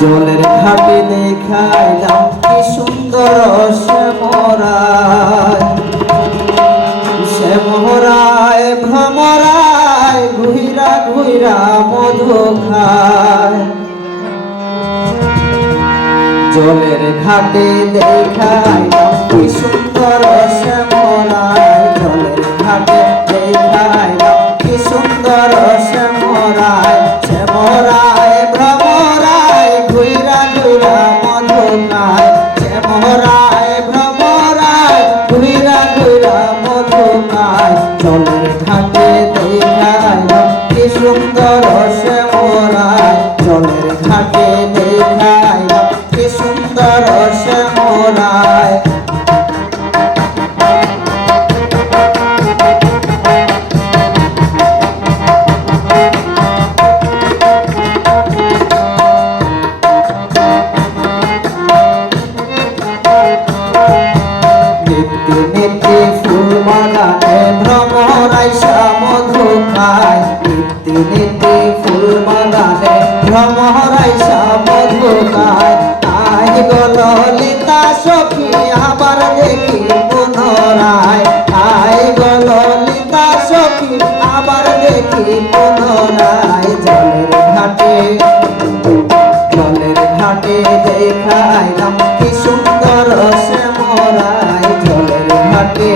জলের ঘাটে দেখাইলাম কি সুন্দর শ্যামরায় ভ্রমরায় ঘুইরা ঘুইরা মধু খায়। জলের ঘাটে দেখাইলাম কি সুন্দর শ্যামরায়, জলের ঘাটে দেখাইলাম কি সুন্দর শ্যামরায়। শ্যামরায় ভ্রমরায় ঘুইরা ঘুইরা মধু খায়, শ্যামরায় ভ্রমরায় ঘুইরা ঘুইরা মধু খায়। জলের ঘাটে দেখাইলাম কি সুন্দর শ্যামরায়, জলের ঘাটে দেখাইলাম কি সুন্দর শ্যামরায়। নিত্যি নিত্যি ফুল বাগানে ভ্রমরায় মধু খায়, নিত্যি নিত্যি ফুল বাগানে ভ্রমরায় মধু খায়। আই গো ললিতা সখী আবার দেখি পুনরায়, আই গো ললিতা সখী আবার দেখি পুনরায়। জলের ঘাটে দেখাইলাম কি সুন্দর শ্যামরায়, জলের ঘাটে।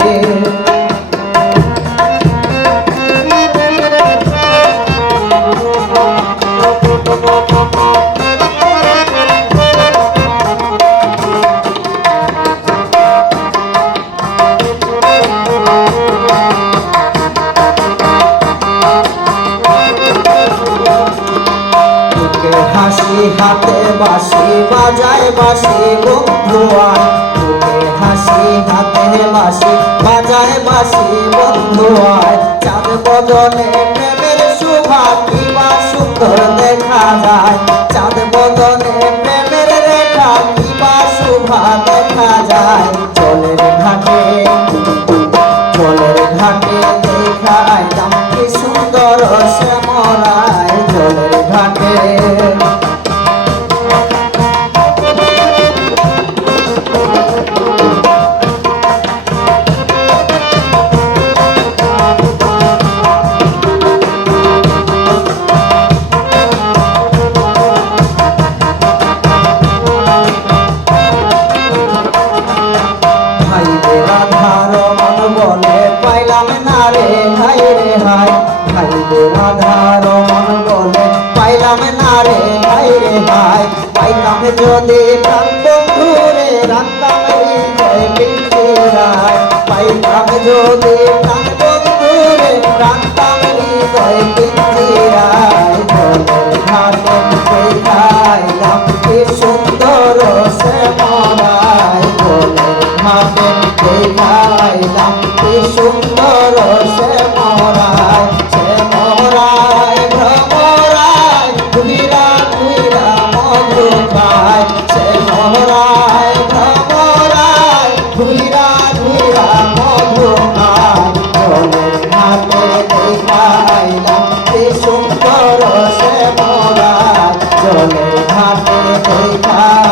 হাসি হাতে বাঁশি বাজায় বাঁশি বন্ধুয়ায়, তোকে হাসি হাতে বাঁশি বাজায় বাঁশি বন্ধুয়ায়। চাঁদ বদনে প্রেমের শোভা কি বা সুন্দর দেখা যায়, চাঁদ বদনে প্রেমের রেখা কি বা শোভা দেখা যায়। জলের ঘাটে দেখাইলাম কি সুন্দর শ্যামরায়, জলের ঘাটে। পাইলাম না রে হায় রে হায়, হায় রে রাধার মন বলে পাইলাম না রে হায় রে হায়। পাইতাম যদি প্রাণ বন্ধু রে রাখতাম হৃদয় পিঞ্জিরায়, পাইতাম যদি প্রাণ বন্ধু রে রাখতাম হৃদয় পিঞ্জিরায়। জলের ঘাটে দেখাইলাম কি সুন্দর শ্যামরায়, জলের ঘাটে দেখাইলাম কি সুন্দর শ্যামরায়। শ্যামরায় ভ্রমরায় ঘুইরা ঘুইরা মধু খায়, শ্যামরায় ভ্রমরায় ঘুইরা ঘুইরা মধু খায়। জলের ঘাটে দেখাইলাম কি সুন্দর শ্যামরায়, জলের ঘাটে দেখাইলাম